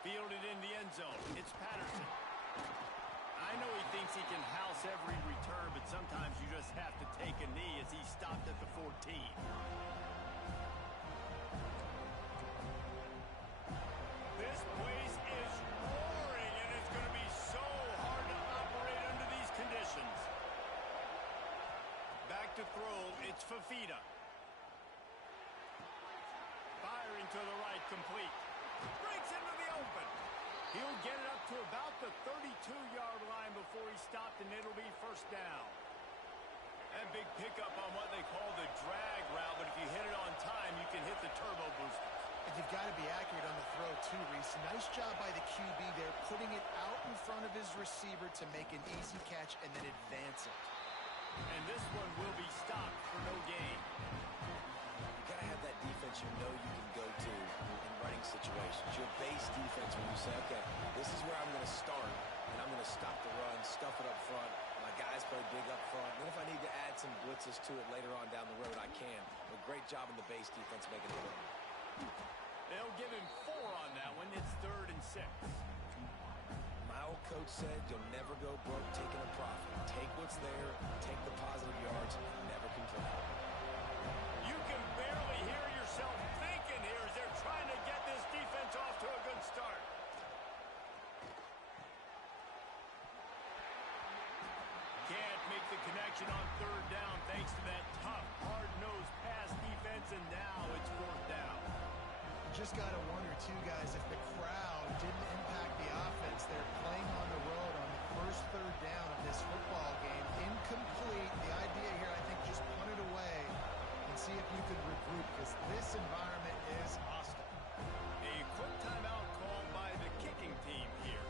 Fielded in the end zone. It's Patterson. I know he thinks he can house every return, but sometimes you just have to take a knee as he stopped at the 14. This place is roaring, and it's going to be so hard to operate under these conditions. Back to throw, it's Fafita. Firing to the right, complete. Breaks into the open. He'll get it up to about the 32-yard line before he stopped, and it'll be first down. That big pickup on what they call the drag route, but if you hit it on time, you can hit the turbo boosters. And you've got to be accurate on the throw, too, Reese. Nice job by the QB there, putting it out in front of his receiver to make an easy catch and then advance it. And this one will be stopped for no gain. You got to have that defense you know you can go to in running situations. Your base defense when you say, okay, this is where I'm going to start, and I'm going to stop the run, stuff it up front. My guys play big up front. Then if I need to add some blitzes to it later on down the road, I can. But great job in the base defense making it work. They'll give him 4 on that one. It's 3rd and 6. My old coach said you'll never go broke taking a profit. Take what's there, take the positive yards, and never complain. You can barely hear yourself thinking here as they're trying to get this defense off to a good start. Can't make the connection on 3rd down thanks to that tough, hard-nosed pass defense, and now it's 4th down. You just got to wonder, too, guys, if the crowd didn't impact the offense. They're playing on the road on the first 3rd down of this football game. Incomplete. The idea here, I think, just punt it away and see if you can regroup, because this environment is hostile. A quick timeout called by the kicking team here.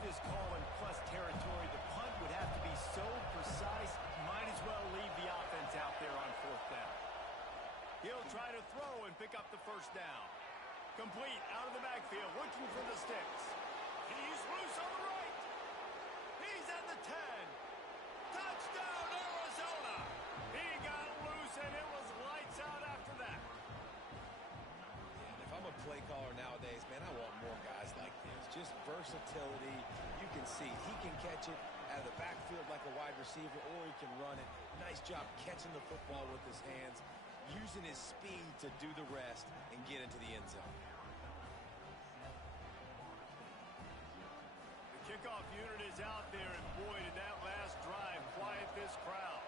This call in plus territory. The punt would have to be so precise, might as well leave the offense out there on 4th down. He'll try to throw and pick up the first down. Complete out of the backfield, looking for the sticks. He's loose on the right. He's at the 10. Touchdown, Arizona. He got loose, and it was lights out after that. If I'm a play caller nowadays, man, I want more guys like this. Just versatility. You can see he can catch it out of the backfield like a wide receiver, or he can run it. Nice job catching the football with his hands, using his speed to do the rest and get into the end zone. The kickoff unit is out there, and boy, did that last drive quiet this crowd.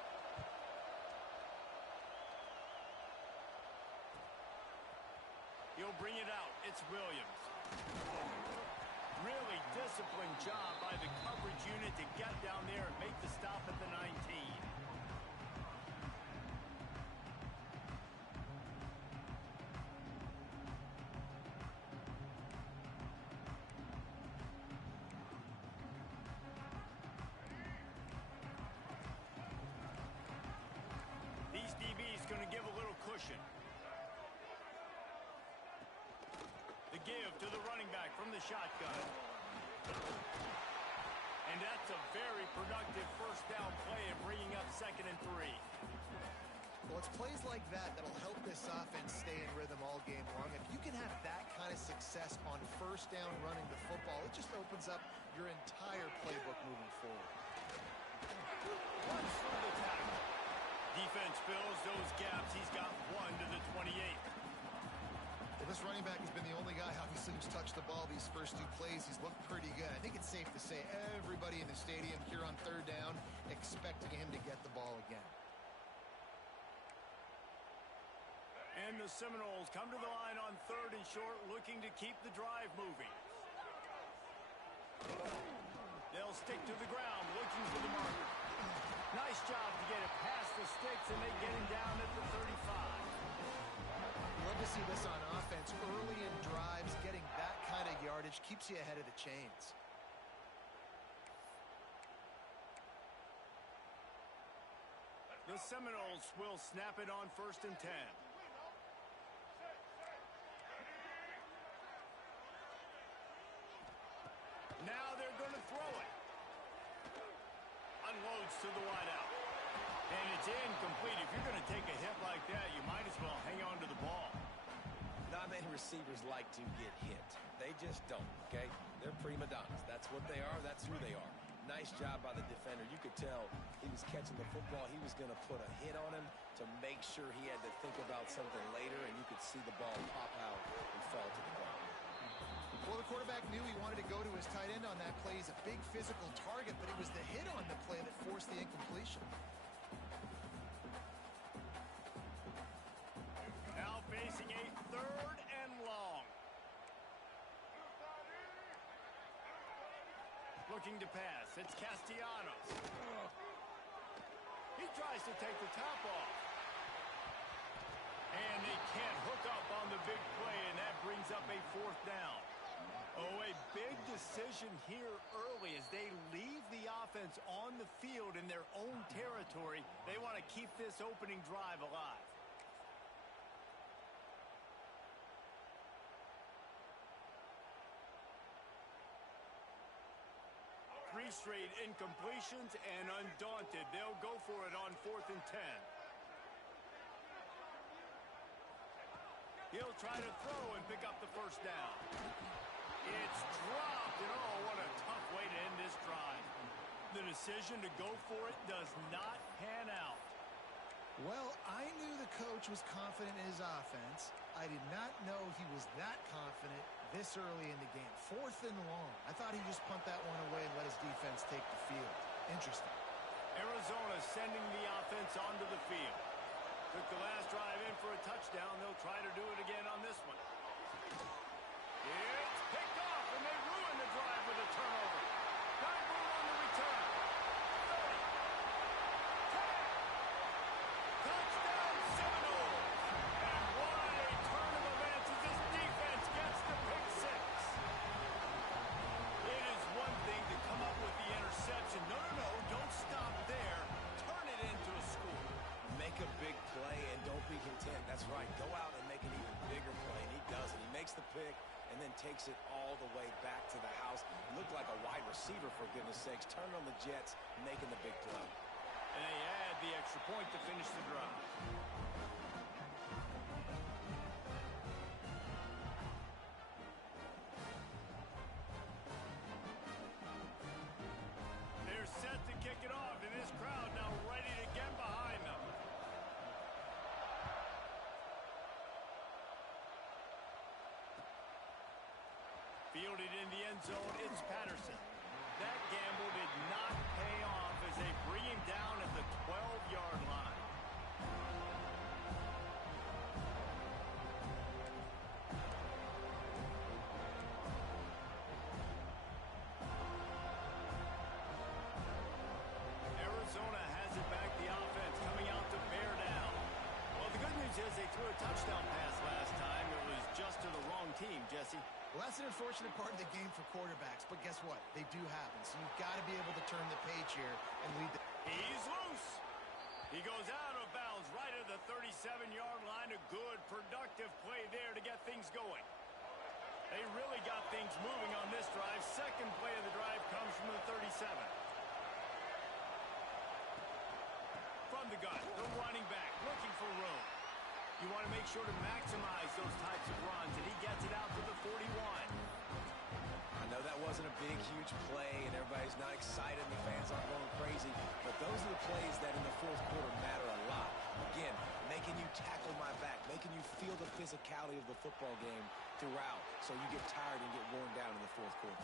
He'll bring it out. It's Williams. Really disciplined job by the coverage unit to get down there and make the stop at the 19. These DBs going to give a little cushion. The give to the running back from the shotgun. And that's a very productive first down play of bringing up 2nd and 3. Well, it's plays like that that'll help this offense stay in rhythm all game long. If you can have that kind of success on first down running the football, it just opens up your entire playbook moving forward. Runs through the tackle. Defense fills those gaps. He's got 1 to the 28. Well, this running back has been the only guy, obviously, who's touched the ball these first 2 plays. He's looked pretty good. I think it's safe to say everybody in the stadium here on 3rd down expecting him to get the ball again. And the Seminoles come to the line on 3rd and short, looking to keep the drive moving. They'll stick to the ground, looking for the marker. Nice job to get it past the sticks, and they get him down at the 35. Love to see this on offense. Early in drives, getting that kind of yardage keeps you ahead of the chains. The Seminoles will snap it on 1st and 10. to the wideout. And it's incomplete. If you're going to take a hit like that, you might as well hang on to the ball. Not many receivers like to get hit. They just don't, okay? They're prima donnas. That's what they are. That's who they are. Nice job by the defender. You could tell he was catching the football. He was going to put a hit on him to make sure he had to think about something later, and you could see the ball pop out and fall to the ground. Well, the quarterback knew he wanted to go to his tight end on that play. He's a big physical target, but it was the hit on the play that forced the incompletion. Now facing a 3rd and long. Looking to pass. It's Castellanos. He tries to take the top off. And they can't hook up on the big play, and that brings up a 4th down. Oh, a big decision here early as they leave the offense on the field in their own territory. They want to keep this opening drive alive. Three straight incompletions, and undaunted, they'll go for it on 4th and 10. He'll try to throw and pick up the 1st down. It's dropped, and oh, what a tough way to end this drive. The decision to go for it does not pan out. Well, I knew the coach was confident in his offense. I did not know he was that confident this early in the game. 4th and long. I thought he'd just punt that one away and let his defense take the field. Interesting. Arizona sending the offense onto the field. Took the last drive in for a touchdown. They'll try to do it again on this one. It's picked off, and they ruin the drive with a turnover. Not room on the return. 30, 10. Touchdown Seminoles. And what a turn of events as this defense gets the pick 6. It is one thing to come up with the interception. No, don't stop there. Turn it into a score. Make a big play and don't be content. That's right. Go out and make an even bigger play, and he does it. He makes the pick and then takes it all the way back to the house. Looked like a wide receiver, for goodness sakes. Turn on the Jets, making the big play. And they add the extra point to finish the drive. They're set to kick it off, and this crowd now ready to get behind them. Fielded in the end zone, it's Patterson. That gamble did not pay off as they bring him down at the 12-yard line. Arizona has it back, the offense coming out to bear down. Well, the good news is they threw a touchdown pass last time. It was just to the wrong team, Jesse. Well, that's an unfortunate part of the game for quarterbacks, but guess what? They do happen, so you've got to be able to turn the page here and lead the... He's loose. He goes out of bounds right at the 37-yard line. A good, productive play there to get things going. They really got things moving on this drive. Second play of the drive comes from the 37. From the gun, the running back looking for room. You want to make sure to maximize those types of runs, and he gets it out to the 41. I know that wasn't a big, huge play, and everybody's not excited, and the fans aren't going crazy, but those are the plays that in the 4th quarter matter a lot. Again, making you tackle my back, making you feel the physicality of the football game throughout, so you get tired and get worn down in the 4th quarter.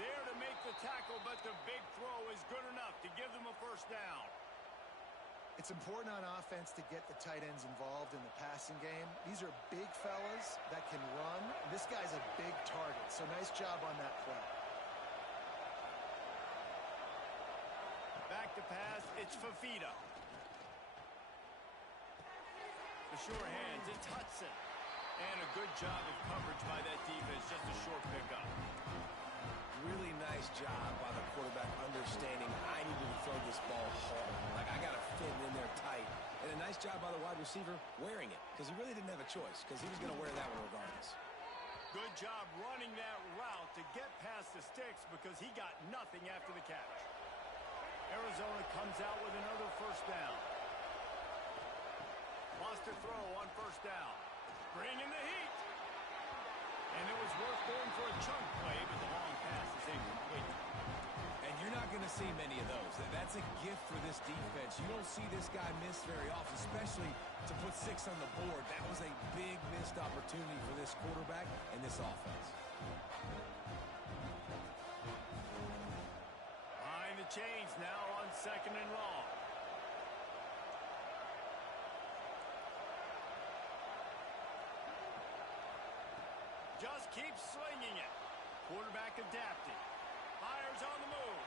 There to make the tackle, but the big throw is good enough to give them a 1st down. It's important on offense to get the tight ends involved in the passing game. These are big fellas that can run. This guy's a big target, so nice job on that play. Back to pass, it's Fafita. The sure hands, it's Hudson. And a good job of coverage by that defense, just a short pickup. Really nice job by the quarterback understanding I needed to throw this ball hard. Like, I got to fit it in there tight. And a nice job by the wide receiver wearing it, because he really didn't have a choice, because he was going to wear that one regardless. Good job running that route to get past the sticks because he got nothing after the catch. Arizona comes out with another first down. Lost to throw on first down. Bringing the heat. And it was worth going for a chunk play, but the long pass is incomplete. And you're not going to see many of those. That's a gift for this defense. You don't see this guy miss very often, especially to put 6 on the board. That was a big missed opportunity for this quarterback and this offense. Behind the chains now on 2nd and long. Just keeps slinging it. Quarterback adapting. Fires on the move.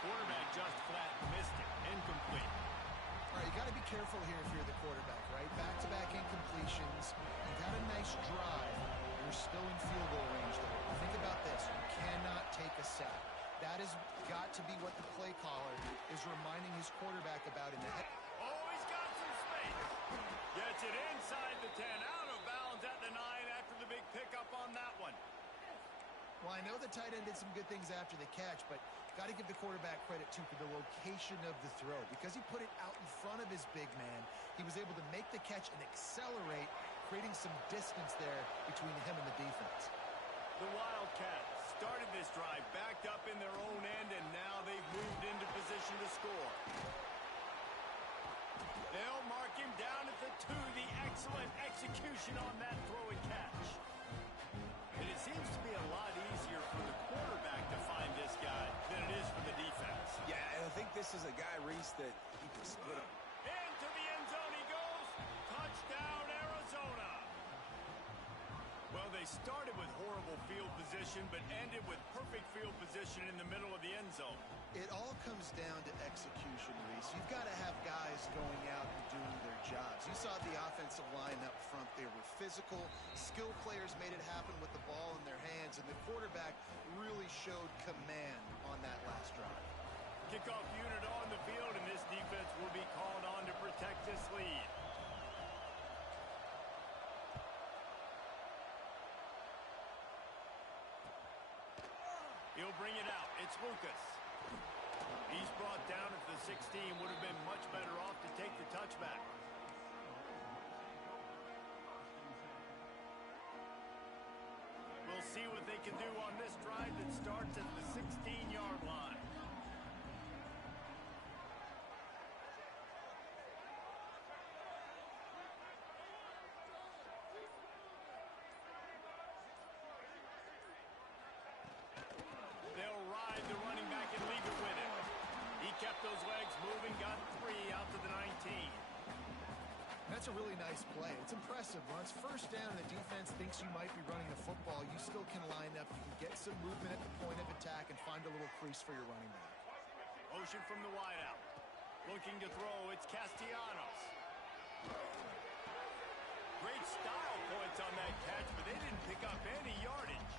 Quarterback just flat missed it. Incomplete. All right, you got to be careful here if you're the quarterback, right? Back-to-back incompletions. You got a nice drive. You're still in field goal range, though. Think about this. You cannot take a sack. That has got to be what the play caller is reminding his quarterback about in the head. Oh, he's got some space. Gets it inside the 10. Out of bounds at the 9 after the big pickup on that one. Well, I know the tight end did some good things after the catch, but got to give the quarterback credit, too, for the location of the throw. Because he put it out in front of his big man, he was able to make the catch and accelerate, creating some distance there between him and the defense. The Wildcats started this drive backed up in their own end, and now they've moved into position to score. They'll mark him down at the 2. The excellent execution on that throw and catch. And it seems to be a lot easier for the quarterback to find this guy than it is for the defense. Yeah, and I think this is a guy, Reese, that he can split up. Into the end zone he goes. Touchdown, Arizona. Well, they started with horrible field position, but ended with perfect field position in the middle of the end zone. It all comes down to execution, Reese. You've got to have guys going out and doing their jobs. You saw the offensive line up front. They were physical. Skilled players made it happen with the ball in their hands, and the quarterback really showed command on that last drive. Kickoff unit on the field, and this defense will be called on to protect this lead. He'll bring it out. It's Lucas. He's brought down at the 16. Would have been much better off to take the touchback. We'll see what they can do on this drive that starts at the 16-yard line. They'll ride the running back and leave it with him. He kept those legs moving, got 3 out to the 19. That's a really nice play. It's impressive. When it's first down and the defense thinks you might be running the football, you still can line up. You can get some movement at the point of attack and find a little crease for your running back. Motion from the wideout. Looking to throw, it's Castellanos. Great style points on that catch, but they didn't pick up any yardage.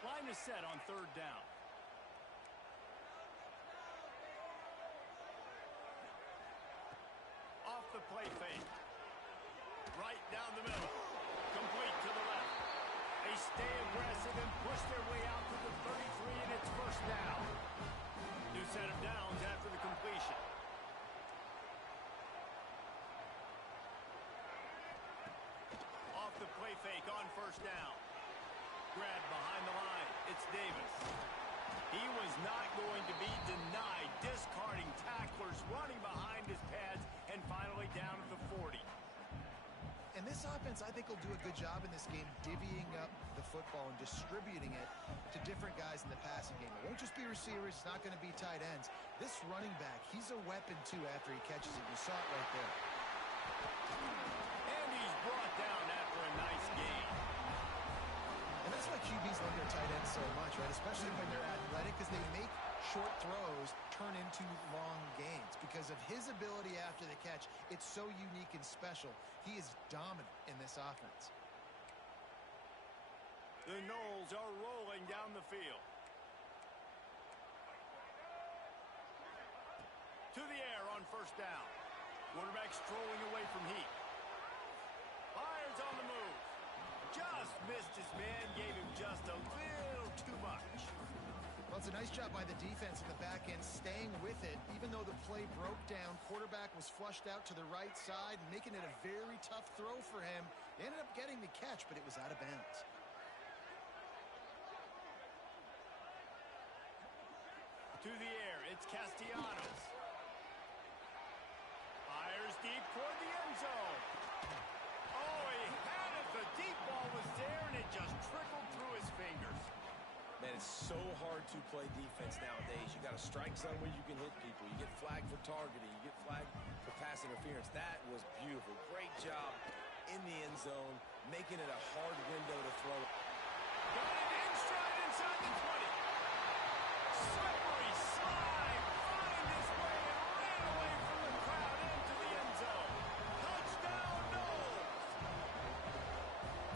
Line is set on 3rd down. Off the play fake. Right down the middle. Complete to the left. They stay aggressive and push their way out to the 33, and it's first down. New set of downs after the completion. Off the play fake on first down. Grab behind the line. It's Davis. He was not going to be denied. Discarding tacklers, running behind his pads, and finally down at the 40. And this offense, I think, will do a good job in this game divvying up the football and distributing it to different guys in the passing game. It won't just be receivers. It's not going to be tight ends. This running back, he's a weapon, too, after he catches it. You saw it right there. And he's brought down after a nice gain. And that's why QBs love their tight ends so much, right? Especially when they're athletic, because they make short throws turn into long gains. Because of his ability after the catch, it's so unique and special. He is dominant in this offense. The Knowles are rolling down the field. To the air on first down. Quarterback strolling away from heat. Fires on the move. just missed his man, gave him just a little too much. Well, it's a nice job by the defense in the back end staying with it. Even though the play broke down, quarterback was flushed out to the right side, making it a very tough throw for him. They ended up getting the catch, but it was out of bounds. To the air, it's Castellanos. Fires deep toward the end zone. Oh, he had it. The deep ball was there, and it just trickled through his fingers. Man, it's so hard to play defense nowadays. You got a strike zone where you can hit people. You get flagged for targeting. You get flagged for pass interference. That was beautiful. Great job in the end zone, making it a hard window to throw. Got it in stride inside the 20. Slippery slide, find his way and ran away from the crowd into the end zone. Touchdown, Knowles!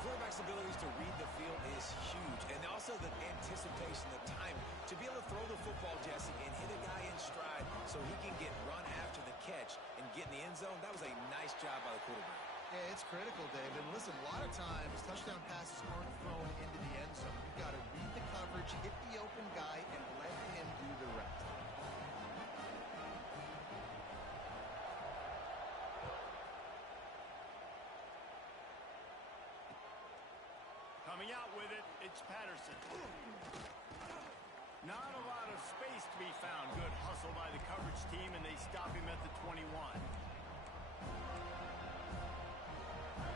Quarterback's abilities to read the field is huge, and also the anticipation, the time to be able to throw the football, Jesse, and hit a guy in stride so he can get run after the catch and get in the end zone. That was a nice job by the quarterback. Yeah, it's critical, Dave. And listen, a lot of times touchdown passes aren't thrown into the end zone. You've got to read the coverage, hit the open guy, and let him do the rest. Coming out with it, it's Patterson. Not a lot of space to be found. Good hustle by the coverage team, and they stop him at the 21.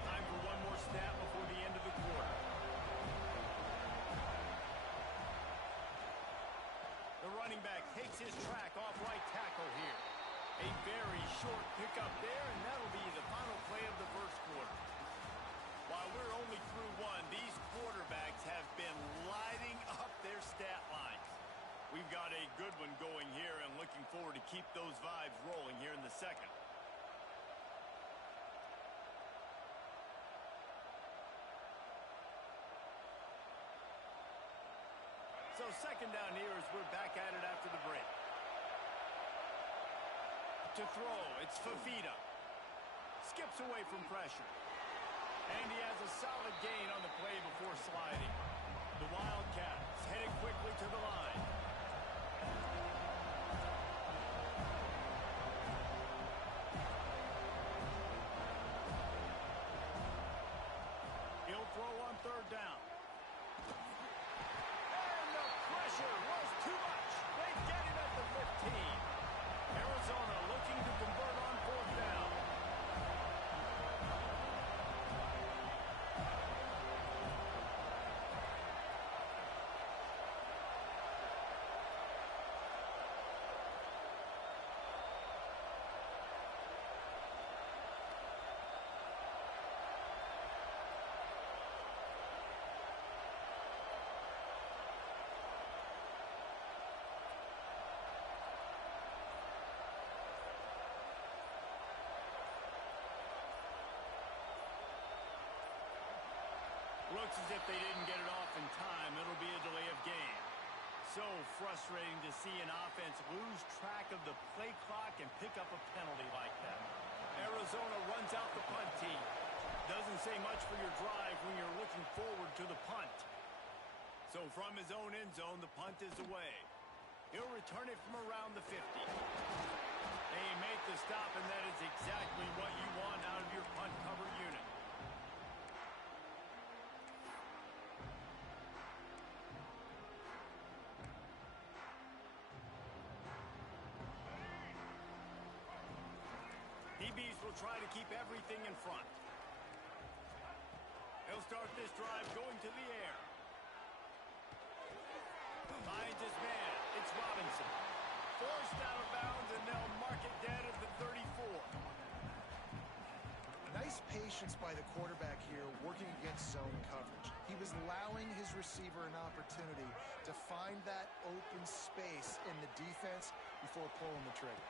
Time for one more snap before the end of the quarter. The running back takes his track off right tackle here. A very short pickup there, and that'll be the final play of the first quarter. While we're only through one, these quarterbacks have been lighting up their stat lines. We've got a good one going here and looking forward to keep those vibes rolling here in the second. So second down here as we're back at it after the break. To throw, it's Fafita. Skips away from pressure. And he has a solid gain on the play before sliding. The Wildcats headed quickly to the line. He'll throw on third down. And the pressure was too much. They get him at the 15. Arizona looking to convert on fourth down. Looks as if they didn't get it off in time. It'll be a delay of game. So frustrating to see an offense lose track of the play clock and pick up a penalty like that. Arizona runs out the punt team. Doesn't say much for your drive when you're looking forward to the punt. So from his own end zone, the punt is away. He'll return it from around the 50. They make the stop, and that is exactly what you want out of your punt cover unit. DBs will try to keep everything in front. He'll start this drive going to the air. Finds his man. It's Robinson. Forced out of bounds, and they'll mark it dead at the 34. Nice patience by the quarterback here working against zone coverage. He was allowing his receiver an opportunity to find that open space in the defense before pulling the trigger.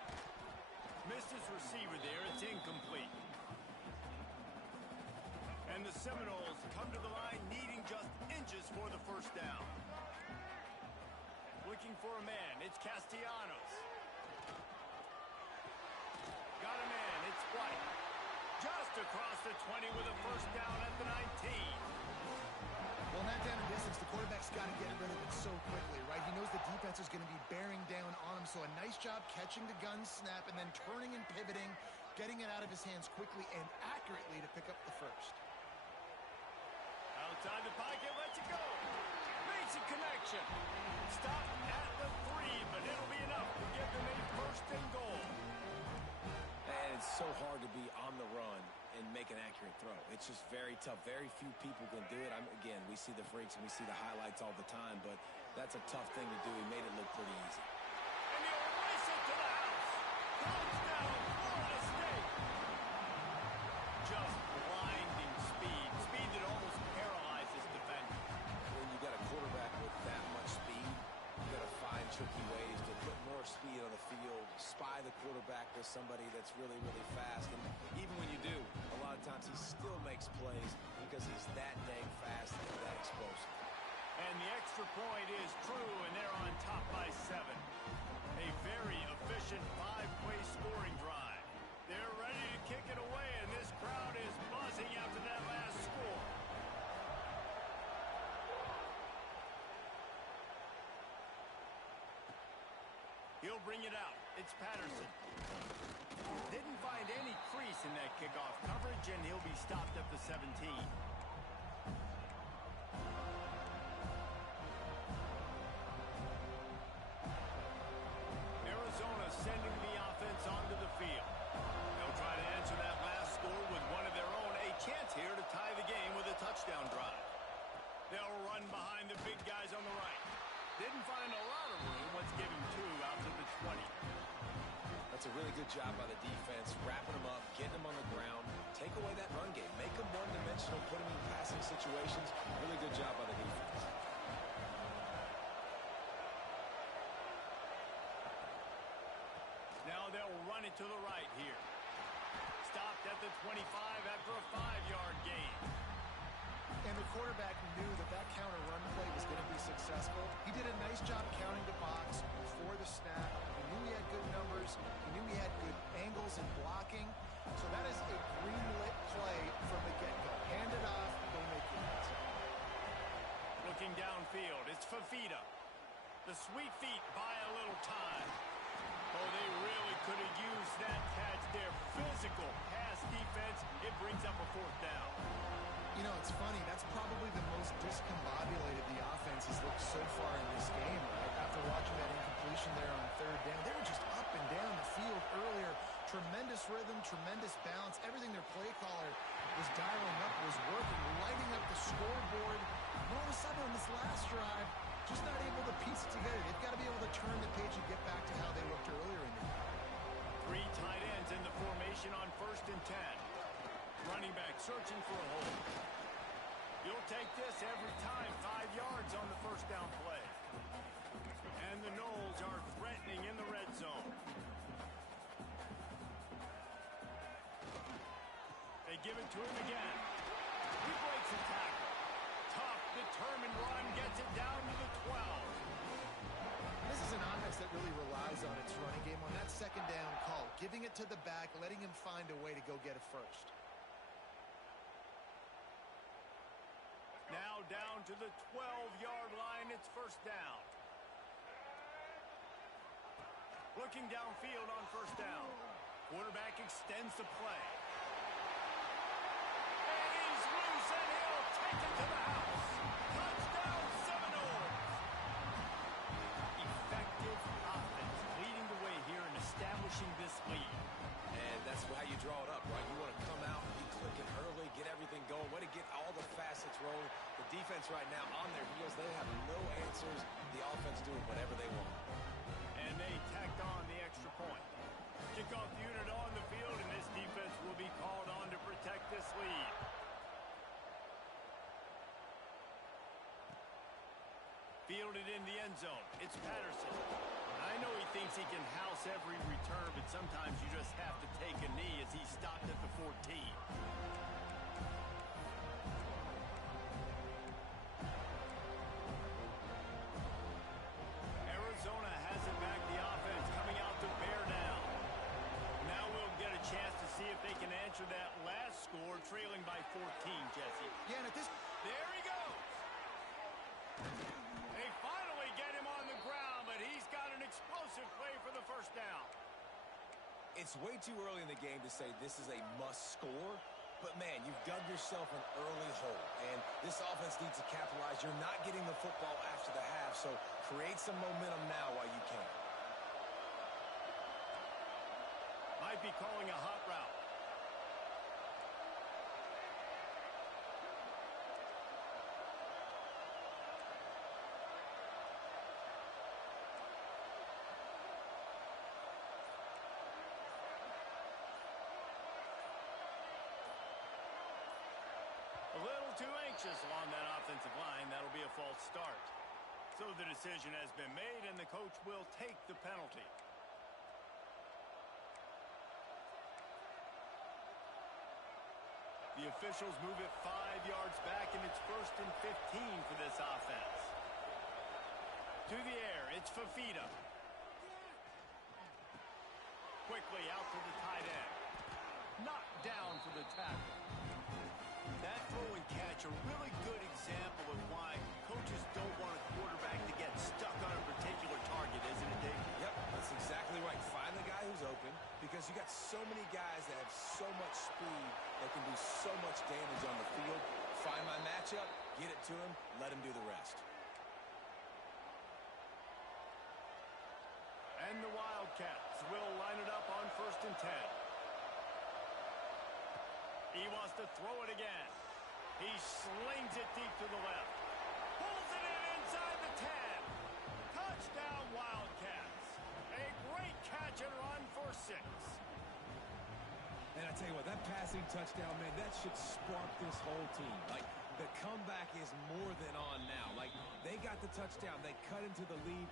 Missed his receiver there. It's incomplete. And the Seminoles come to the line needing just inches for the first down. Looking for a man. It's Castellanos. Got a man. It's White. Just across the 20 with a first down at the 19. Well, in that down and distance, the quarterback's got to get rid of it so quickly, right? He knows the defense is going to be bearing down on him, so a nice job catching the gun snap and then turning and pivoting, getting it out of his hands quickly and accurately to pick up the first. Outside the pocket, lets it go. Makes a connection. Stop at the 3, but it'll be enough to give them a first and goal. And it's so hard to be on the run and make an accurate throw. It's just very tough. Very few people can do it. Again, we see the freaks and we see the highlights all the time, but that's a tough thing to do. He made it look pretty easy. And he'll race it to the house. Touchdown, Florida State. Just blinding speed. Speed that almost paralyzes defenders. When you got a quarterback with that much speed, you got to find tricky ways to put more speed on the field, spy the quarterback with somebody that's really, really fast. And even when you do, a lot of times he still makes plays because he's that dang fast and that explosive. And the extra point is true, and they're on top by 7. A very efficient 5-play scoring drive. They're ready to kick it away, and this crowd is buzzing after that last score. He'll bring it out. It's Patterson. Didn't find any crease in that kickoff coverage, and he'll be stopped at the 17. Arizona sending the offense onto the field. They'll try to answer that last score with one of their own. A chance here to tie the game with a touchdown drive. They'll run behind the big guys on the right. Didn't find a lot of room. Let's give him 2 out to the 20. That's a really good job by the defense, wrapping them up, getting them on the ground, take away that run game, make them one-dimensional, put them in passing situations. Really good job by the defense. Now they'll run it to the right here. Stopped at the 25 after a 5-yard gain. And the quarterback knew that that counter run play was going to be successful. He did a nice job counting the box before the snap. He knew he had good numbers. He knew he had good angles and blocking. So that is a green-lit play from the get-go. Hand it off, go make your hits. Looking downfield, it's Fafita. The sweet feet buy a little time. Oh, they really could have used that catch there. Physical pass defense. It brings up a 4th down. You know, it's funny. That's probably the most discombobulated the offense has looked so far in this game, right? After watching that incompletion there on 3rd down, they were just up and down the field earlier. Tremendous rhythm, tremendous balance. Everything their play caller was dialing up was working, lighting up the scoreboard. And all of a sudden on this last drive, just not able to piece it together. They've got to be able to turn the page and get back to how they looked earlier in the game. 3 tight ends in the formation on 1st and 10. Running back searching for a hole. You'll take this every time. 5 yards on the 1st down play. And the Noles are threatening in the red zone. They give it to him again. He breaks a tackle. Tough, determined run, gets it down to the 12. This is an offense that really relies on its running game on that 2nd down call, giving it to the back, letting him find a way to go get a first. Now down to the 12-yard line, it's 1st down. Looking downfield on 1st down. Quarterback extends the play. And he's loose, and he'll take it to the house. Touchdown, Seminoles. Effective offense leading the way here and establishing this lead. And that's how you draw it up, right? You want to come out, be clicking early, get everything going, way to get all the facets rolling. The defense right now on their heels, they have no answers. The offense doing whatever they want. And they tacked on the extra point. Kickoff unit on the field, and this defense will be called on to protect this lead. Fielded in the end zone. It's Patterson. I know he thinks he can house every return, but sometimes you just have to take a knee as he stopped at the 14. Arizona has it back, the offense coming out to bear down. Now we'll get a chance to see if they can answer that last score, trailing by 14, Jesse. Yeah, and at this... There he goes. It's way too early in the game to say this is a must score, but man, you've dug yourself an early hole, and this offense needs to capitalize. You're not getting the football after the half, so create some momentum now while you can. Might be calling a hot route. A little too anxious along that offensive line. That'll be a false start. So the decision has been made, and the coach will take the penalty. The officials move it 5 yards back, and it's 1st and 15 for this offense. To the air, it's Fafita. Quickly out to the tight end. Knocked down for the tackle. That throw and catch, a really good example of why coaches don't want a quarterback to get stuck on a particular target, isn't it, Dave? Yep, that's exactly right. Find the guy who's open, because you got so many guys that have so much speed that can do so much damage on the field. Find my matchup, get it to him, let him do the rest. And the Wildcats will line it up on 1st and 10. He wants to throw it again. He slings it deep to the left. Pulls it in inside the 10. Touchdown, Wildcats. A great catch and run for 6. And I tell you what, that passing touchdown, man, that should spark this whole team. Like, the comeback is more than on now. Like, they got the touchdown. They cut into the lead.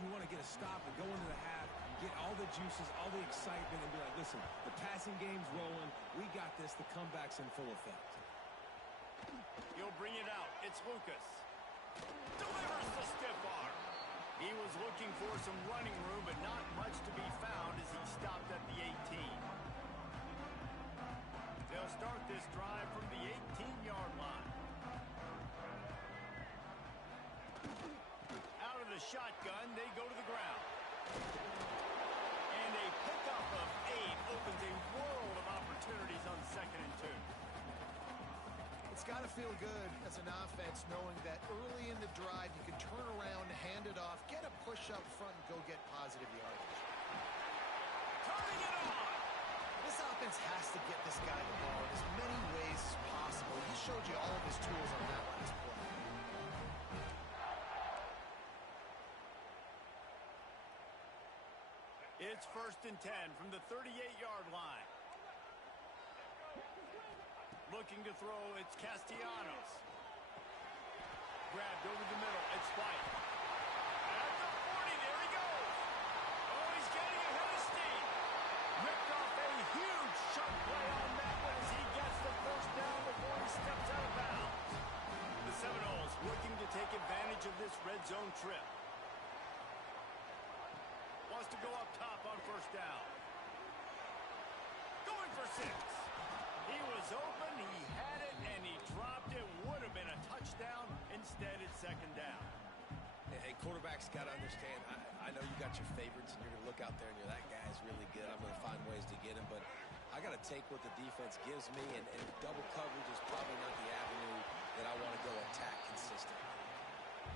You want to get a stop and go into the half, get all the juices, all the excitement, and be like, listen, the passing game's rolling. We got this. The comeback's in full effect. He'll bring it out. It's Lucas. Delivers the stiff arm. He was looking for some running room, but not much to be found as he stopped at the 18. They'll start this drive from the 18-yard line. Out of the shotgun, they go to the ground. And a pickup of 8 opens a world of opportunities on 2nd and 2. It's got to feel good as an offense knowing that early in the drive you can turn around, hand it off, get a push up front, and go get positive yardage. Turning it on! This offense has to get this guy the ball in as many ways as possible. He showed you all of his tools on that last play. It's 1st and 10 from the 38-yard line. Looking to throw, it's Castellanos. Grabbed over the middle, it's White. At the 40, there he goes. Oh, he's getting ahead of steam. Ripped off a huge chunk play on that one as he gets the 1st down before he steps out of bounds. The Seminoles looking to take advantage of this red zone trip. Wants to go up top on 1st down. Going for 6. He was open, he had it, and he dropped it. Would have been a touchdown. Instead, it's 2nd down. Hey, quarterbacks got to understand, I know you got your favorites, and you're going to look out there and you're, that guy's really good. I'm going to find ways to get him, but I got to take what the defense gives me, and double coverage is probably not the avenue that I want to go attack consistently.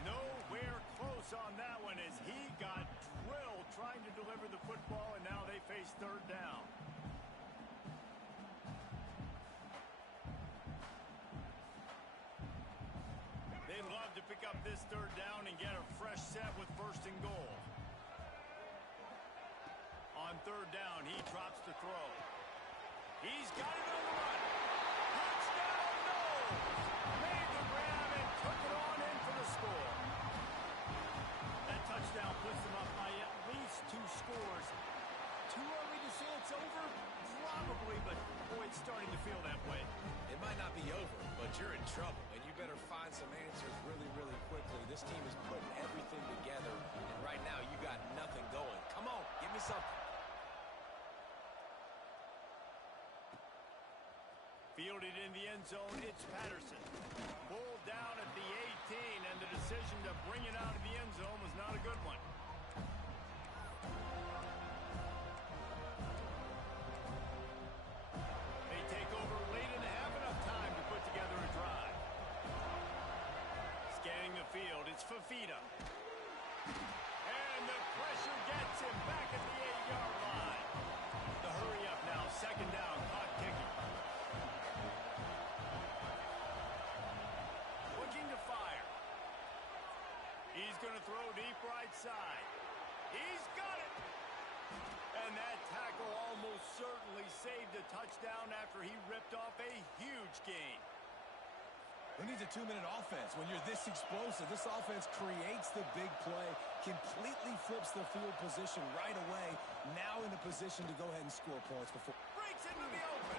Nowhere close on that one as he got drilled trying to deliver the football, and now they face 3rd down. They'd love to pick up this 3rd down and get a fresh set with 1st and goal. On 3rd down, he drops to throw. He's got it on the run. Touchdown, no! Made the grab and took it on in for the score. That touchdown puts them up by at least 2 scores. Too early to say it's over? Probably, but boy, it's starting to feel that way. It might not be over, but you're in trouble, and you better find some answers really, really quickly. This team is putting everything together, and right now you got nothing going. Come on, give me something. Fielded in the end zone, it's Patterson. Pulled down at the 18, and the decision to bring it out of the end zone was not a good one. feet him. And the pressure gets him back at the 8-yard line. The hurry up now, second down, clock ticking. Looking to fire. He's going to throw deep right side. He's got it. And that tackle almost certainly saved a touchdown after he ripped off a huge gain. Who needs a 2-minute offense? When you're this explosive, this offense creates the big play, completely flips the field position right away, now in a position to go ahead and score points before. Breaks into the open.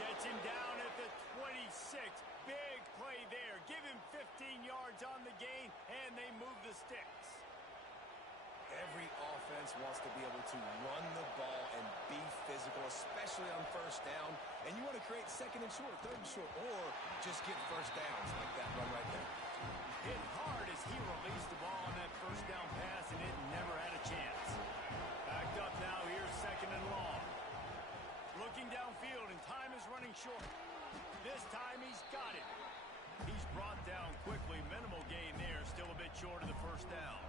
Gets him down at the 26. Big play there. Give him 15 yards on the gain, and they move the sticks. Every offense wants to be able to run the ball and be physical, especially on first down. And you want to create second and short, third and short, or just get first downs like that run right there. Hit hard as he released the ball on that first down pass, and it never had a chance. Backed up now, here's second and long. Looking downfield, and time is running short. This time he's got it. He's brought down quickly. Minimal gain there, still a bit short of the first down.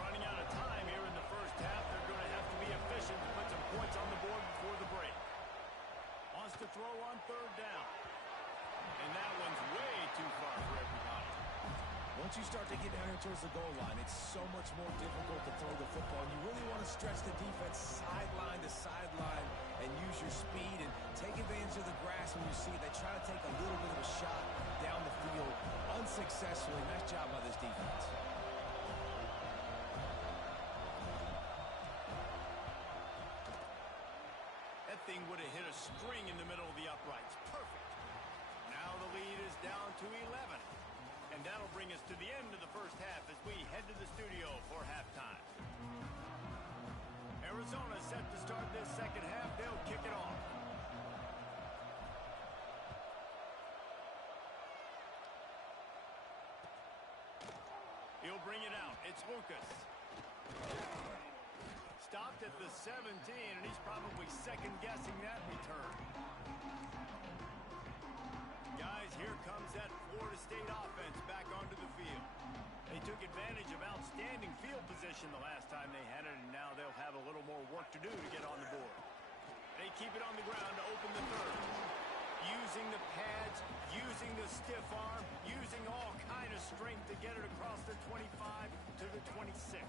Running out of time here in the first half. They're going to have to be efficient to put some points on the board before the break. Wants to throw on third down. And that one's way too far for everybody. Once you start to get down here towards the goal line, it's so much more difficult to throw the football. You really want to stretch the defense sideline to sideline and use your speed and take advantage of the grass when you see it. They try to take a little bit of a shot down the field unsuccessfully. Nice job by this defense. That thing would have hit a string in the middle of the uprights. Perfect. Now the lead is down to 11. And that'll bring us to the end of the first half as we head to the studio for halftime. Arizona set to start this second half. They'll kick it off. He'll bring it out. It's Lucas. Stopped at the 17, and he's probably second-guessing that return. Guys, here comes that Florida State offense back onto the field. They took advantage of outstanding field position the last time they had it, and now they'll have a little more work to do to get on the board. They keep it on the ground to open the third. Using the pads, using the stiff arm, using all kind of strength to get it across the 25 to the 26.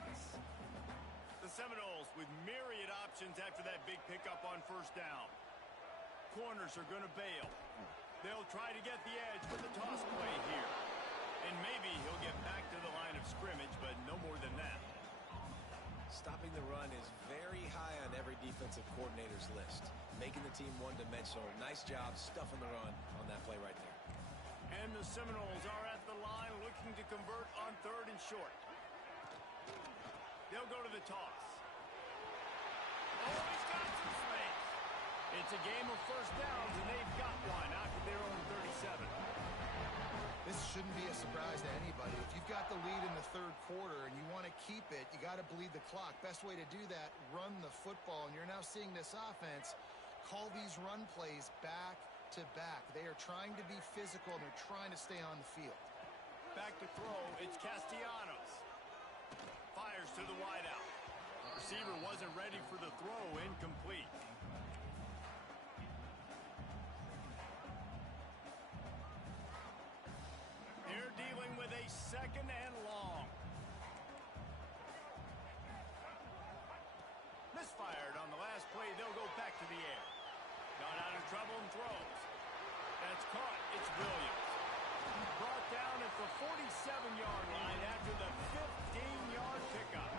The Seminoles with myriad options after that big pickup on first down. Corners are going to bail. They'll try to get the edge with the toss play here. And maybe he'll get back to the line of scrimmage, but no more than that. Stopping the run is very high on every defensive coordinator's list. Making the team one-dimensional. Nice job stuffing the run on that play right there. And the Seminoles are at the line looking to convert on third and short. They'll go to the toss. Oh, he's got some space. It's a game of first downs, and they've got one out to their own 37. This shouldn't be a surprise to anybody. If you've got the lead in the third quarter and you want to keep it, you got to bleed the clock. Best way to do that, run the football. And you're now seeing this offense call these run plays back to back. They are trying to be physical, and they're trying to stay on the field. Back to throw, it's Castellanos. Fires to the wideout. Receiver wasn't ready for the throw, incomplete. They're dealing with a second and long. Misfired on the last play. They'll go back to the air. Got out of trouble and throws. That's caught. It's Williams. Brought down at the 47-yard line after the 15-yard pickup.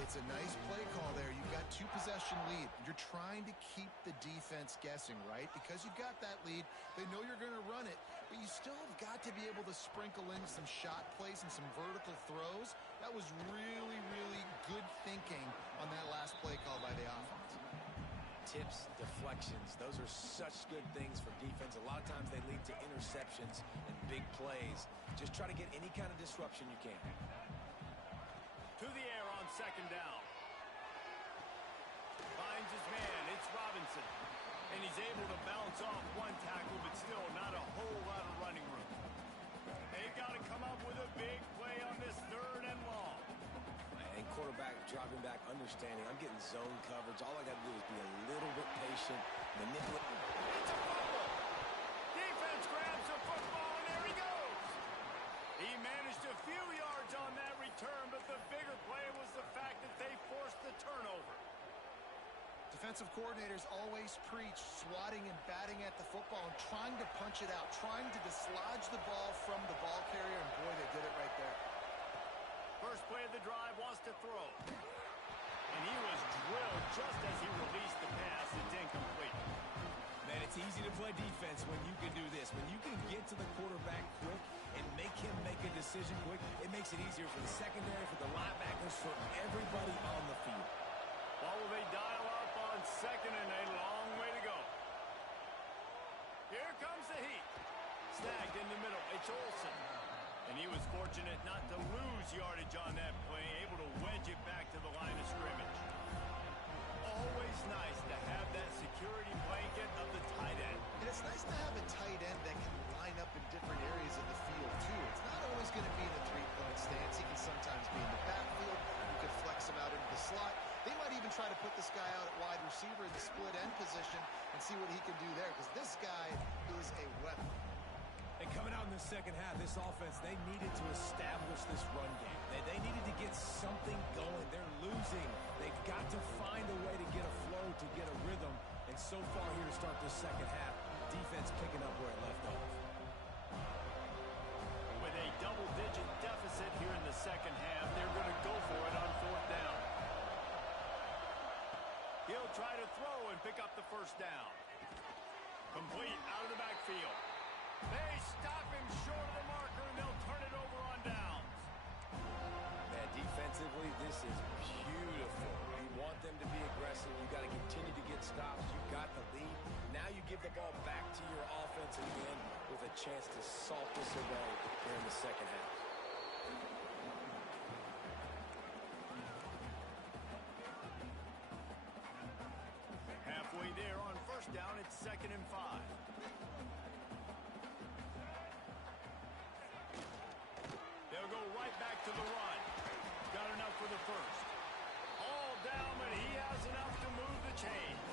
It's a nice play call there. You've got two-possession lead. You're trying to keep the defense guessing, right? Because you've got that lead. They know you're going to run it, but you still have got to be able to sprinkle in some shot plays and some vertical throws. That was really, really good thinking on that last play call by the offense. Tips, deflections, those are such good things for defense. A lot of times they lead to interceptions and big plays. Just try to get any kind of disruption you can. To the air on second down. Finds his man. It's Robinson. And he's able to bounce off one tackle, but still not a whole lot of running room. They've got to come up with a big play on this 3rd and long. And quarterback dropping back, understanding I'm getting zone coverage. All I got to do is be a little bit patient, manipulate. It's a fumble. Defense grabs the football, and there he goes. He managed a few yards on that return, but the bigger play was the fact that they forced the turnover. Defensive coordinators always preach swatting and batting at the football and trying to punch it out, trying to dislodge the ball from the ball carrier, and boy, they did it right there. First play of the drive, wants to throw. And he was drilled just as he released the pass. It's incomplete. Man, it's easy to play defense when you can do this. When you can get to the quarterback quick and make him make a decision quick, it makes it easier for the secondary, for the linebackers, for everybody on the field. What will they dial up on 2nd and a long way to go? Here comes the heat. Snagged in the middle. It's Olsen. And he was fortunate not to lose yardage on that play, able to wedge it back to the line of scrimmage. Always nice to have that security blanket of the tight end. And it's nice to have a tight end that can line up in different areas of the field, too. It's not always going to be in a three-point stance. He can sometimes be in the backfield. You could flex him out into the slot. They might even try to put this guy out at wide receiver in the split end position and see what he can do there, because this guy is a weapon. And coming out in the second half, this offense, they needed to establish this run game. They needed to get something going. They're losing. They've got to find a way to get a flow, to get a rhythm. And so far here to start this second half, defense picking up where it left off. With a double-digit deficit here in the second half, they're going to go for it on 4th down. He'll try to throw and pick up the first down. Complete out of the backfield. They stop him short of the marker, and they'll turn it over on downs. Man, defensively, this is beautiful. You want them to be aggressive. You got to continue to get stops. You got the lead. Now you give the ball back to your offense again with a chance to salt this away here in the second half. Halfway there on 1st down, it's 2nd and 5. They'll go right back to the run. Got enough for the first. All down, but he has enough to move the chains.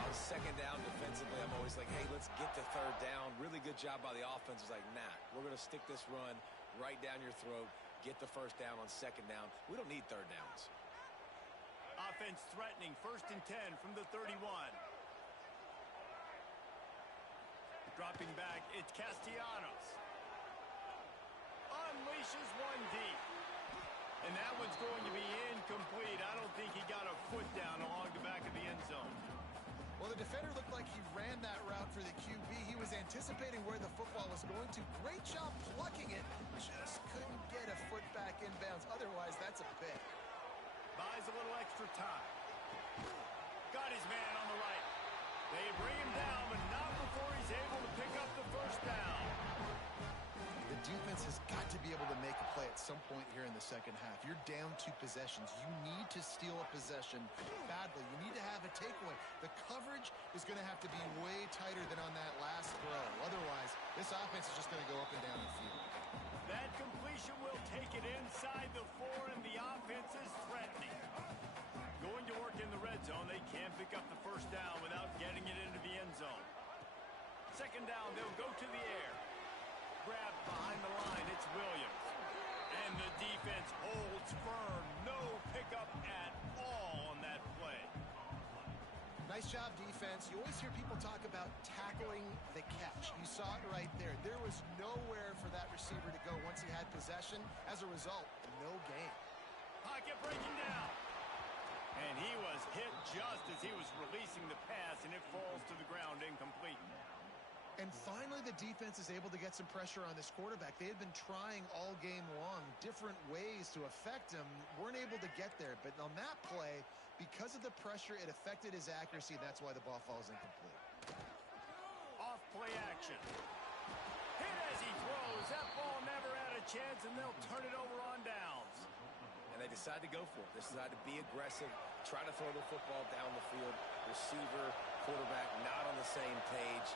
On 2nd down defensively, I'm always like, hey, let's get to 3rd down. Really good job by the offense. It's like, nah, we're going to stick this run right down your throat, get the 1st down on 2nd down. We don't need 3rd downs. Offense threatening, 1st and 10 from the 31. Dropping back, it's Castellanos. Unleashes one deep. And that one's going to be incomplete. I don't think he got a foot down along the back of the end zone. Well, the defender looked like he ran that route for the QB. He was anticipating where the football was going to. Great job plucking it. Just couldn't get a foot back inbounds. Otherwise, that's a pick. Buys a little extra time. Got his man on the right. They bring him down, but not before he's able to pick up the 1st down. The defense has got to be able to make a play at some point here in the second half. You're down 2 possessions. You need to steal a possession badly. You need to have a takeaway. The coverage is going to have to be way tighter than on that last throw. Otherwise, this offense is just going to go up and down the field. That completion will take it inside the 4, and the offense is threatening. Going to work in the red zone. They can't pick up the 1st down without getting it into the end zone. 2nd down, they'll go to the air. Grab behind the line, it's Williams. And the defense holds firm. No pickup at all on that play. Nice job, defense. You always hear people talk about tackling the catch. You saw it right there. There was nowhere for that receiver to go once he had possession. As a result, no gain. Pocket breaking down. And he was hit just as he was releasing the pass, and it falls to the ground incomplete. And finally, the defense is able to get some pressure on this quarterback. They had been trying all game long, different ways to affect him, weren't able to get there. But on that play, because of the pressure, it affected his accuracy. That's why the ball falls incomplete. Off play action. Hit as he throws. That ball never had a chance, and they'll turn it over on downs. And they decide to go for it. They decide to be aggressive, try to throw the football down the field. Receiver, quarterback not on the same page.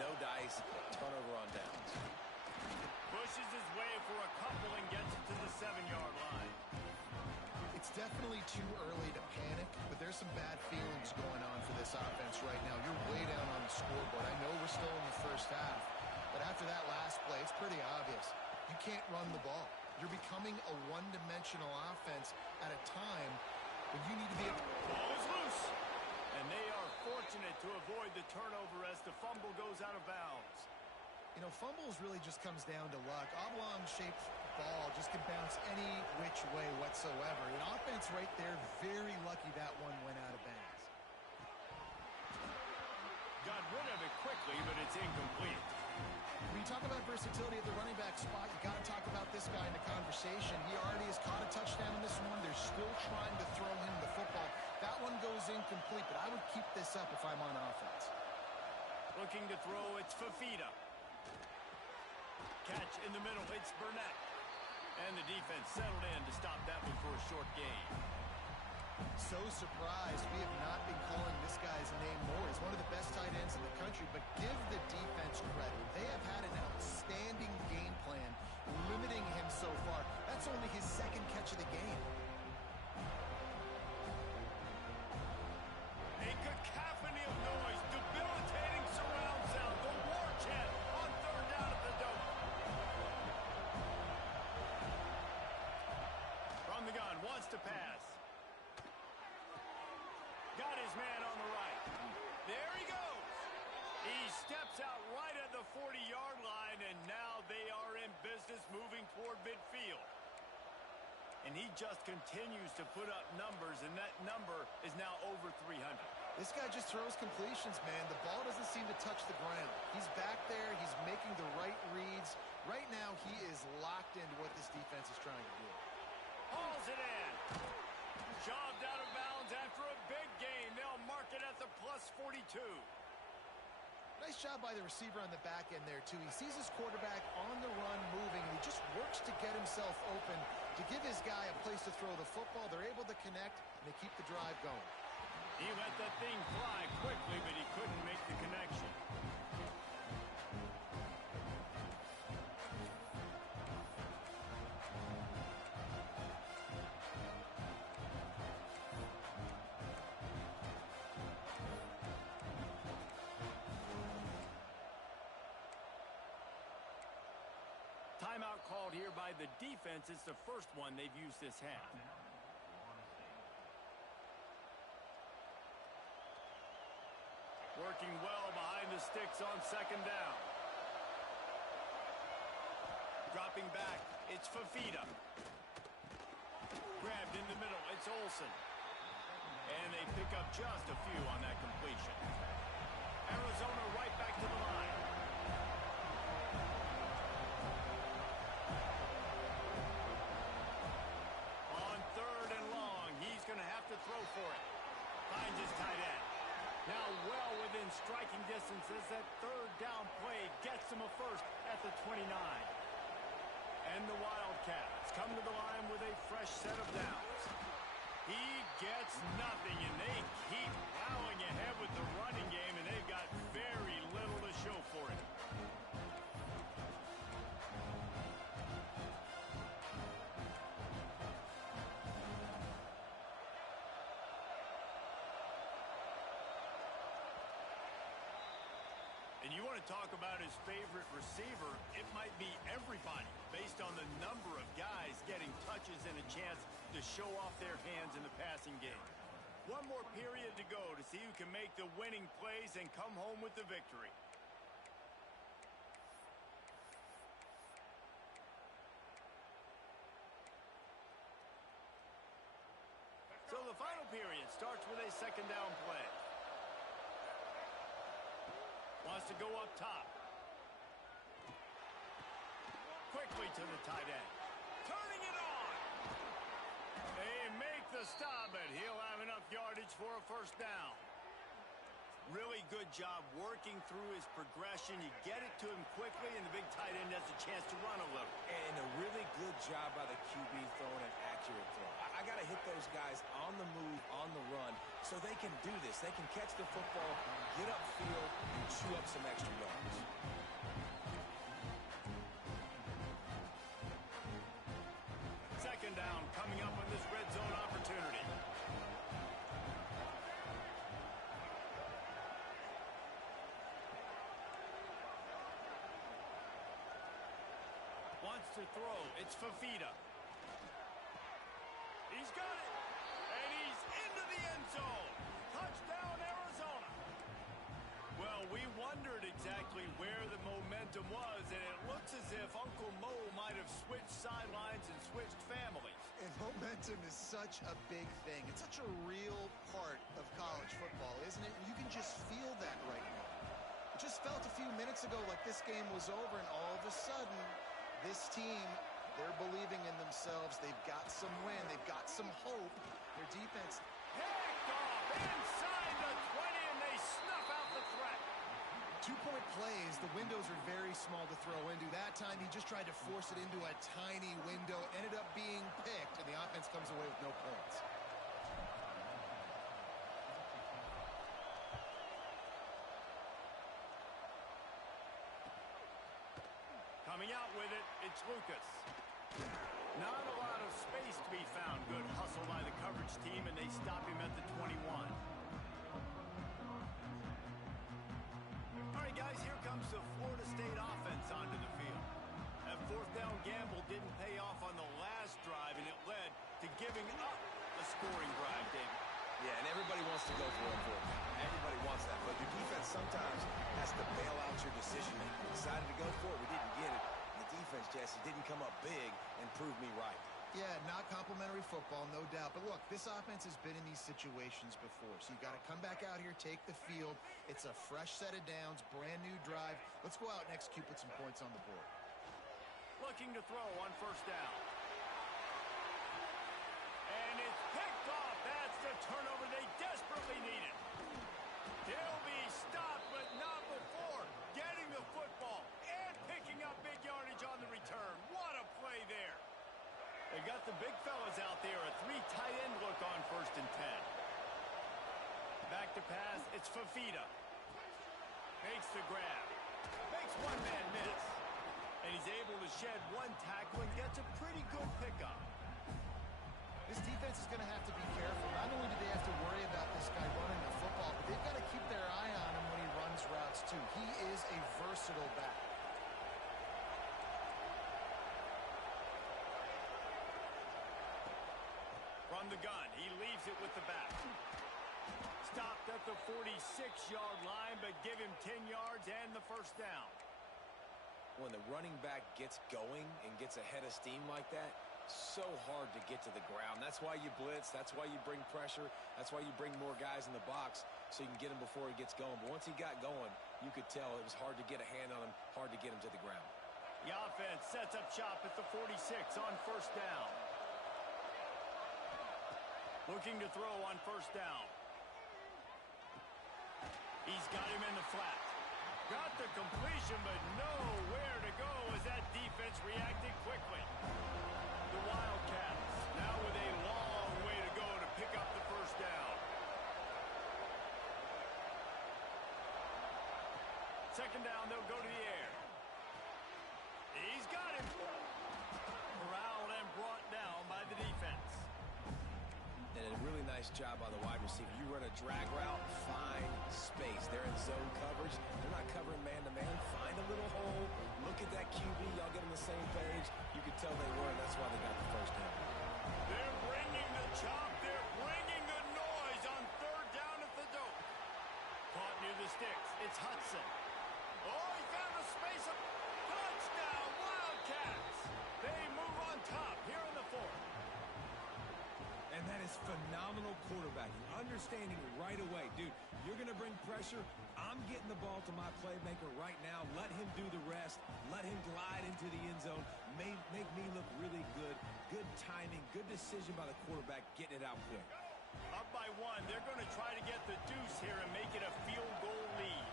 No dice, turnover on downs. Pushes his way for a couple and gets it to the 7-yard line. It's definitely too early to panic, but there's some bad feelings going on for this offense right now. You're way down on the scoreboard. I know we're still in the first half, but after that last play, it's pretty obvious. You can't run the ball. You're becoming a one-dimensional offense at a time when you need to be... Ball is loose. And they are fortunate to avoid the turnover as the fumble goes out of bounds. You know, fumbles really just comes down to luck. Oblong-shaped ball just can bounce any which way whatsoever. An offense right there, very lucky that one went out of bounds. Got rid of it quickly, but it's incomplete. When you talk about versatility at the running back spot, you got to talk about this guy in the conversation. He already has caught a touchdown in this one. They're still trying to throw him the football. That one goes incomplete, but I would keep this up if I'm on offense. Looking to throw, it's Fafita. Catch in the middle, it's Burnett. And the defense settled in to stop that one for a short gain. So surprised we have not been calling this guy's name more. He's one of the best tight ends in the country, but give the defense credit. They have had an outstanding game plan limiting him so far. That's only his second catch of the game. A cacophony of noise, debilitating surround sound, the war chant on third down at the dome. From the gun, wants to pass. Got his man on the right. There he goes. He steps out right at the 40-yard line, and now they are in business moving toward midfield. And he just continues to put up numbers, and that number is now over 300. This guy just throws completions, man. The ball doesn't seem to touch the ground. He's back there. He's making the right reads. Right now, he is locked into what this defense is trying to do. Hauls it in. Shoved out of bounds after a big gain. They'll mark it at the plus 42. Nice job by the receiver on the back end there, too. He sees his quarterback on the run moving, and he just works to get himself open to give his guy a place to throw the football. They're able to connect, and they keep the drive going. He let that thing fly quickly, but he couldn't make the connection. Timeout called here by the defense. It's the first one they've used this half. Working well behind the sticks on second down. Dropping back, it's Fafita. Grabbed in the middle, it's Olsen. And they pick up just a few on that completion. Arizona right back to the line. On third and long, he's going to have to throw for it. Finds his tight end. Now well within striking distance as that third down play gets him a first at the 29. And the Wildcats come to the line with a fresh set of downs. He gets nothing, and they keep plowing ahead with the running game, and they've got very little to show for it. And you want to talk about his favorite receiver, it might be everybody based on the number of guys getting touches and a chance to show off their hands in the passing game. One more period to go to see who can make the winning plays and come home with the victory. So the final period starts with a second down play. Wants to go up top. Quickly to the tight end. Turning it on. They make the stop, but he'll have enough yardage for a first down. Really good job working through his progression. You get it to him quickly, and the big tight end has a chance to run a little. And a really good job by the QB throwing an accurate throw. I got to hit those guys on the move, on the run, so they can do this. They can catch the football, get upfield, and chew up some extra yards. Second down coming up on this red zone opportunity. Wants to throw. It's Fafita. He's got it. And he's into the end zone. Touchdown, Arizona. Well, we wondered exactly where the momentum was, and it looks as if Uncle Mo might have switched sidelines and switched families. And momentum is such a big thing. It's such a real part of college football, isn't it? And you can just feel that right now. It just felt a few minutes ago like this game was over, and all of a sudden, this team, they're believing in themselves. They've got some wind. They've got some hope. Their defense Picked off inside the 20, and they snuff out the threat. 2-point plays, the windows are very small to throw into. That time, he just tried to force it into a tiny window, ended up being picked, and the offense comes away with no points. Coming out with it, it's Lucas. Not a lot of space to be found. Good hustle by the coverage team, and they stop him at the 21. All right, guys, here comes the Florida State offense onto the field. That fourth down gamble didn't pay off on the last drive, and it led to giving up a scoring drive, David. Yeah, and everybody wants to go for a fourth down. Everybody wants that, but your defense sometimes has to bail out your decision-making. We decided to go for it. We didn't get it. And the defense, Jesse, didn't come up big and prove me right. Yeah, not complimentary football, no doubt. But look, this offense has been in these situations before. So you got to come back out here, take the field. It's a fresh set of downs, brand new drive. Let's go out and execute, put some points on the board. Looking to throw on first down. And it's picked off. That's the turnover they desperately needed. He'll be stopped, but not before getting the football and picking up big yardage on the return. What a play there. They got the big fellas out there. A 3 tight end look on first and 10. Back to pass. It's Fafita. Makes the grab. Makes one man miss. And he's able to shed one tackle and gets a pretty good pickup. This defense is going to have to be careful. Not only do they have to worry about this guy running the football, but they've got to keep their eye on him when he runs routes too. He is a versatile back. From the gun, he leaves it with the back. Stopped at the 46-yard line, but give him 10 yards and the first down. When the running back gets going and gets ahead of steam like that, so hard to get to the ground. That's why you blitz. That's why you bring pressure. That's why you bring more guys in the box so you can get him before he gets going. But once he got going, you could tell it was hard to get a hand on him, hard to get him to the ground. The offense sets up shop at the 46 on first down. Looking to throw on first down. He's got him in the flat. Got the completion, but nowhere to go as that defense reacted quickly. The Wildcats now with a long way to go to pick up the first down. Second down, they'll go to the air. He's got him. Corralled and brought down by the defense. And a really nice job by the wide receiver. You run a drag route, find space. They're in zone coverage. They're not covering man-to-man. Find a little hole. Look at that QB. Y'all get on the same page. You could tell they were, and that's why they got the first down. They're bringing the chop. They're bringing the noise on third down at the dope. Caught near the sticks. It's Hudson. Oh, he found a space. Touchdown, Wildcats. They move on top here in the fourth. And that is phenomenal quarterbacking. Understanding right away, dude, you're going to bring pressure. I'm getting the ball to my playmaker right now. Let him do the rest. Let him glide into the end zone. Make me look really good. Good timing. Good decision by the quarterback getting it out quick. Up by one. They're going to try to get the deuce here and make it a field goal lead.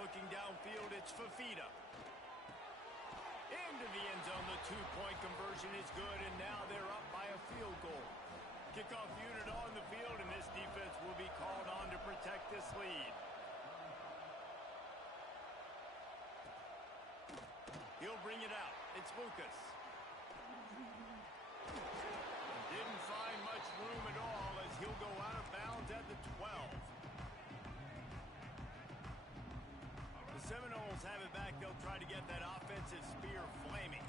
Looking downfield, it's Fafita. Into the end zone, the two-point conversion is good, and now they're up by a field goal. Kickoff unit on the field, and this defense will be called on to protect this lead. He'll bring it out. It's Lucas. Didn't find much room at all as he'll go out of bounds at the 12. The Seminoles have it back. They'll try to get that offensive spear flaming.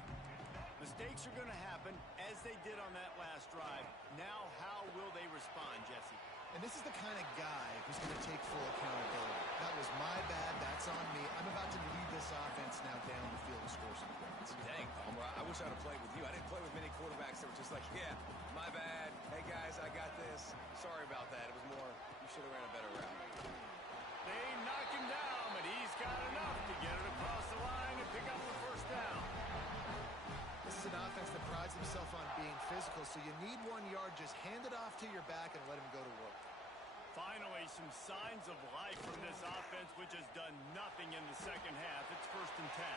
Mistakes are going to happen as they did on that last drive. Now, how will they respond, Jesse? And this is the kind of guy who's going to take full accountability. That was my bad. That's on me. I'm about to lead this offense now down the field to score some points. Dang, Palmer, I wish I'd have played with you. I didn't play with many quarterbacks that were just like, yeah, my bad. Hey, guys, I got this. Sorry about that. It was more, you should have ran a better route. They knock him down, but he's got enough to get it across the line and pick up the first down. This is an offense that prides himself on being physical, so you need 1 yard. Just hand it off to your back and let him go to work. Finally, some signs of life from this offense, which has done nothing in the second half. It's 1st and 10.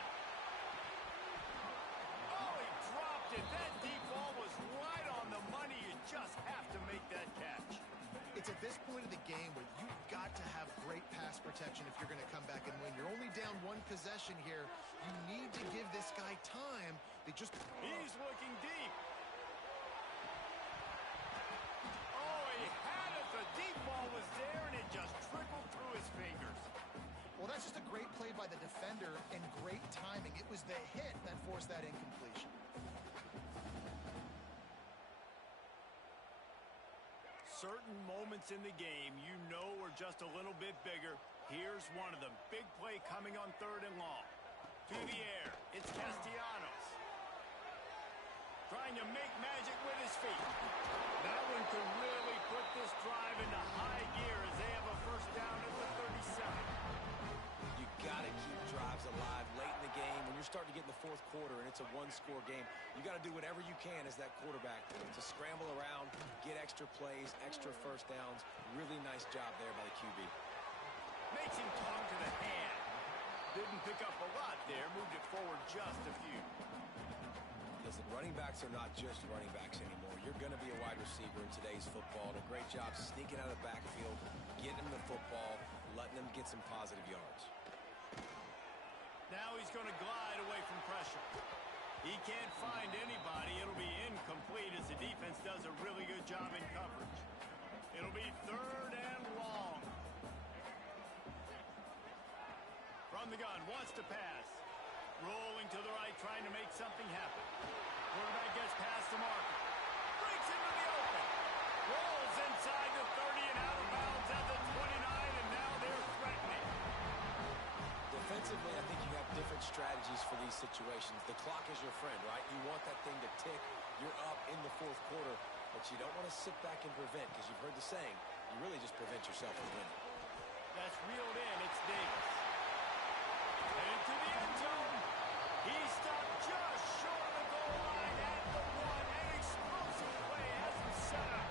Oh, he dropped it. That deep ball was right on the money. You just have to make that catch. It's at this point of the game where you've got to have great pass protection if you're going to come back and win. You're only down 1 possession here. You need to give this guy time. He's looking deep. Oh, he had it. The deep ball was there, and it just trickled through his fingers. Well, that's just a great play by the defender and great timing. It was the hit that forced that incompletion. Certain moments in the game you know are just a little bit bigger. Here's one of them. Big play coming on 3rd and long. To the air. It's Castellanos. Trying to make magic with his feet. That one could really put this drive into high gear as they have a first down at the 37. You got to keep drives alive late in the game. When you're starting to get in the 4th quarter and it's a 1-score game, you got to do whatever you can as that quarterback to scramble around, get extra plays, extra first downs. Really nice job there by the QB. Makes him talk to the hand. Didn't pick up a lot there. Moved it forward just a few. Listen, running backs are not just running backs anymore. You're going to be a wide receiver in today's football. And a great job sneaking out of the backfield, getting them the football, letting them get some positive yards. Now he's going to glide away from pressure. He can't find anybody. It'll be incomplete as the defense does a really good job in coverage. It'll be 3rd and long. From the gun, wants to pass. Rolling to the right, trying to make something happen. Quarterback gets past the marker. Breaks into the open. Rolls inside the 30 and out of bounds at the 29, and now they're threatening. Defensively, I think you have different strategies for these situations. The clock is your friend, right? You want that thing to tick. You're up in the 4th quarter, but you don't want to sit back and prevent, because you've heard the saying, you really just prevent yourself from winning. That's reeled in. It's Davis. Headed to the end zone. He stopped just short of the goal line at the 1. An explosive play has him set up.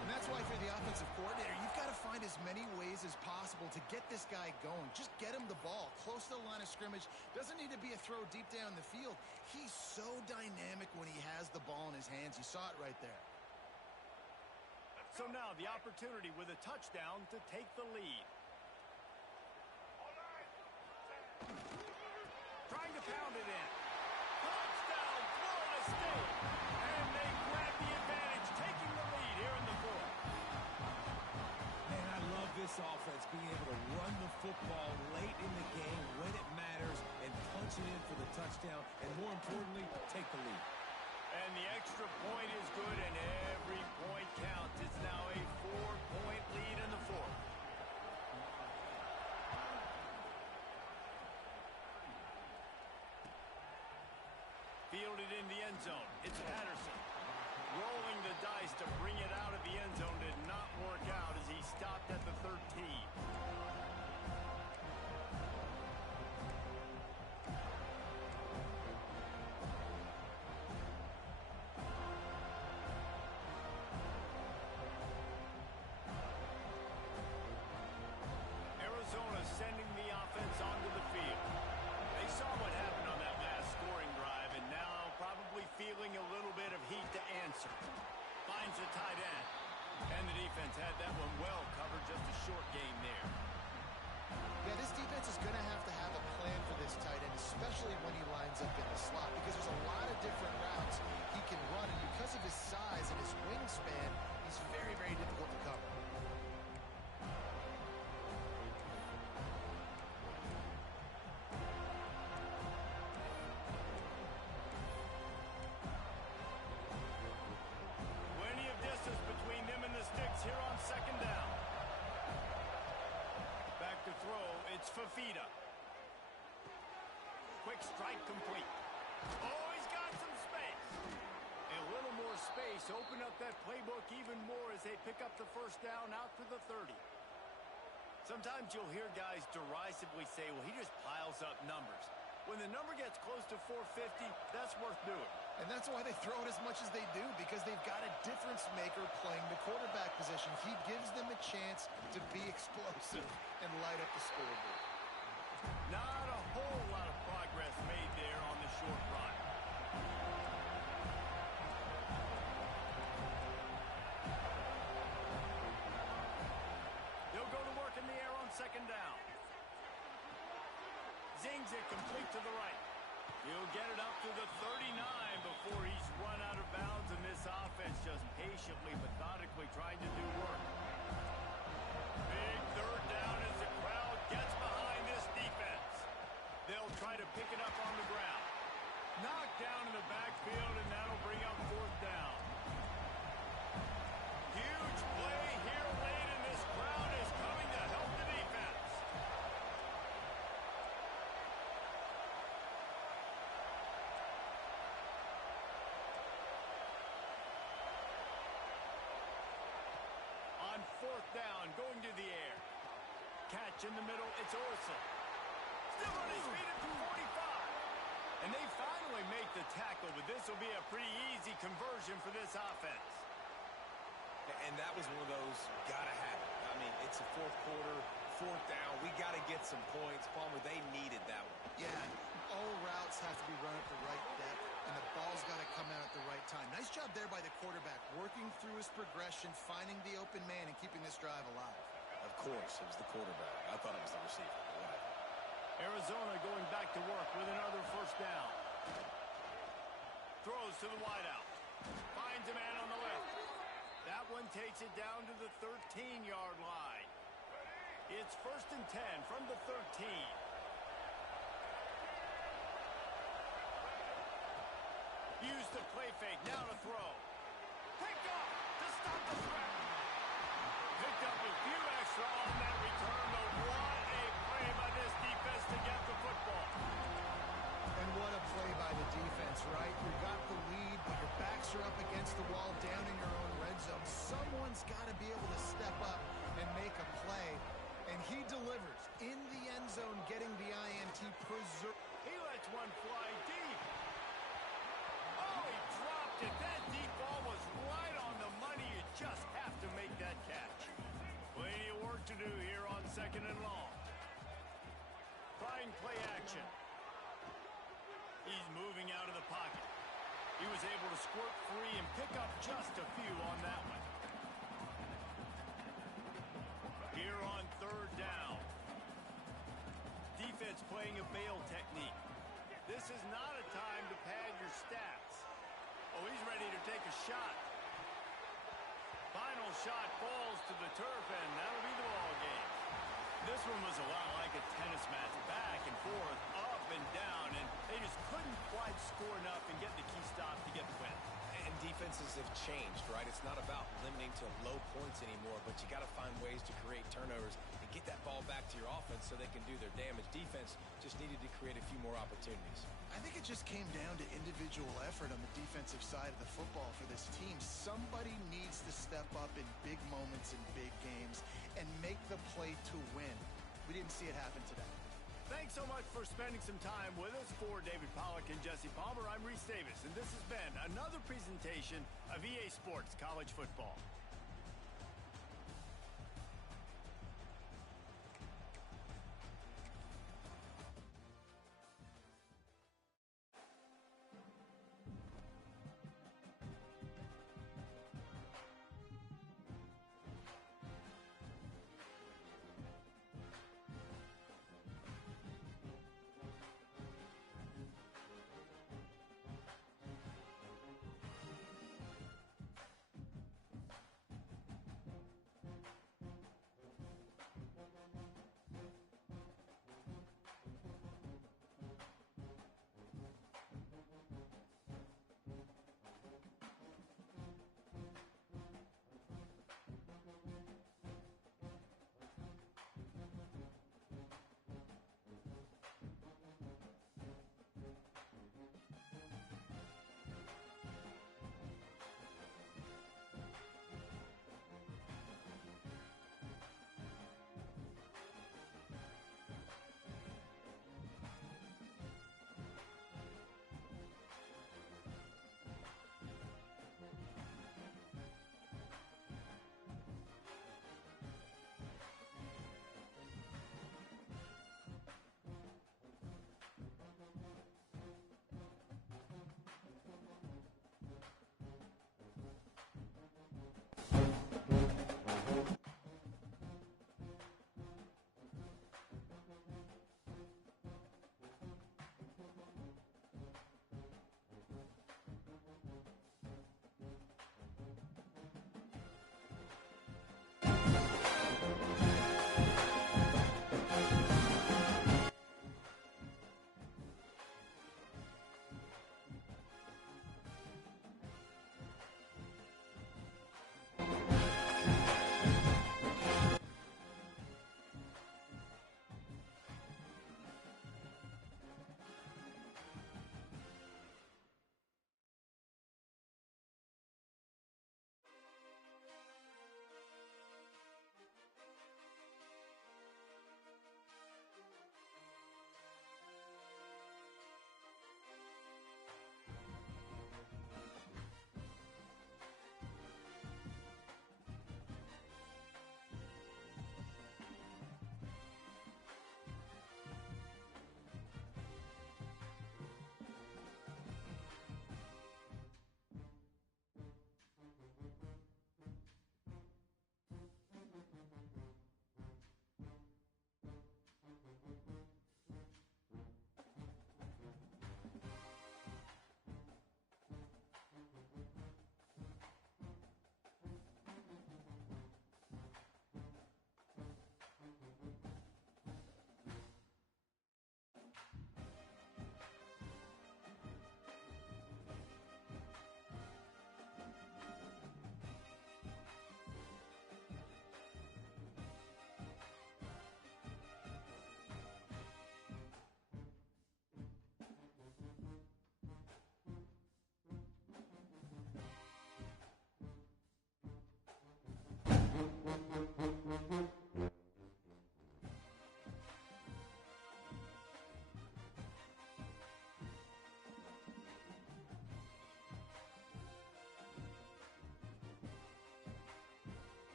And that's why for the offensive coordinator, you've got to find as many ways as possible to get this guy going. Just get him the ball close to the line of scrimmage. Doesn't need to be a throw deep down the field. He's so dynamic when he has the ball in his hands. You saw it right there. So now the opportunity with a touchdown to take the lead. Trying to pound it in. Touchdown, Florida State. And they grab the advantage, taking the lead here in the 4th. Man, I love this offense, being able to run the football late in the game when it matters and punch it in for the touchdown, and more importantly, take the lead. And the extra point is good, and every point counts. It's now a 4-point lead in the 4th. Fielded in the end zone. It's Patterson. Rolling the dice to bring it out of the end zone did not work out as he stopped at the 13. Arizona sending the offense short game there. Yeah, this defense is going to have a plan for this tight end, especially when he lines up in the slot, because there's a lot of different routes he can run, and because of his size and his wingspan, he's very, very difficult to cover. Plenty of distance between them and the sticks here on second down. Back to throw, it's Fafita. Quick strike complete. Oh, he's got some space. A little more space, open up that playbook even more as they pick up the first down out to the 30. Sometimes you'll hear guys derisively say, well, he just piles up numbers. When the number gets close to 450, that's worth doing. And that's why they throw it as much as they do, because they've got a difference maker playing the quarterback position. He gives them a chance to be explosive and light up the scoreboard. Not a whole lot of progress made there on the short run. They'll go to work in the air on second down. Zings it complete to the right. He'll get it up to the 39 before he's run out of bounds, and this offense just patiently, methodically trying to do work. Big third down as the crowd gets behind this defense. They'll try to pick it up on the ground. Knocked down in the backfield, and that'll bring up fourth down. Huge play here late, and this crowd is coming to help the defense. On fourth down, going to the air. Catch in the middle, it's Olsen. Still on his feet at the 45. And they finally make the tackle, but this will be a pretty easy conversion for this offense. And that was one of those, gotta have it. I mean, it's a fourth quarter, fourth down. We got to get some points. Palmer, they needed that one. Yeah, all routes have to be run at the right depth, and the ball's got to come out at the right time. Nice job there by the quarterback, working through his progression, finding the open man, and keeping this drive alive. Of course, it was the quarterback. I thought it was the receiver. Whatever. Arizona going back to work with another first down. Throws to the wideout. Finds a man on the left. That one takes it down to the 13-yard line. It's 1st and 10 from the 13. Use the play fake, now to throw. Picked up to stop the threat. Picked up a few extra on that return, but what a play by this defense to get the football. And what a play by the defense, right? You got the lead, but your backs are up against the wall down in your own red zone. Someone's got to be able to step up and make a play, and he delivers in the end zone, getting the INT preserved. He lets one fly deep. Oh, he dropped it. That deep ball was right on the money. You just have to make that catch. Plenty of work to do here on second and long. Trying play action. He's moving out of the pocket. He was able to squirt free and pick up just a few on that one. Here on third down. Defense playing a bail technique. This is not a time to pad your stats. Oh, he's ready to take a shot. Final shot falls to the turf, and that'll be the ball game. This one was a lot like a tennis match, back and forth, up and down, and they just couldn't quite score enough and get the key stop to get the win. And defenses have changed, right? It's not about limiting to low points anymore, but you got to find ways to create turnovers and get that ball back to your offense so they can do their damage. Defense just needed to create a few more opportunities. I think it just came down to individual effort on the defensive side of the football for this team. Somebody needs to step up in big moments in big games and make the play to win. We didn't see it happen today. Thanks so much for spending some time with us. For David Pollack and Jesse Palmer, I'm Reese Davis, and this has been another presentation of EA Sports College Football.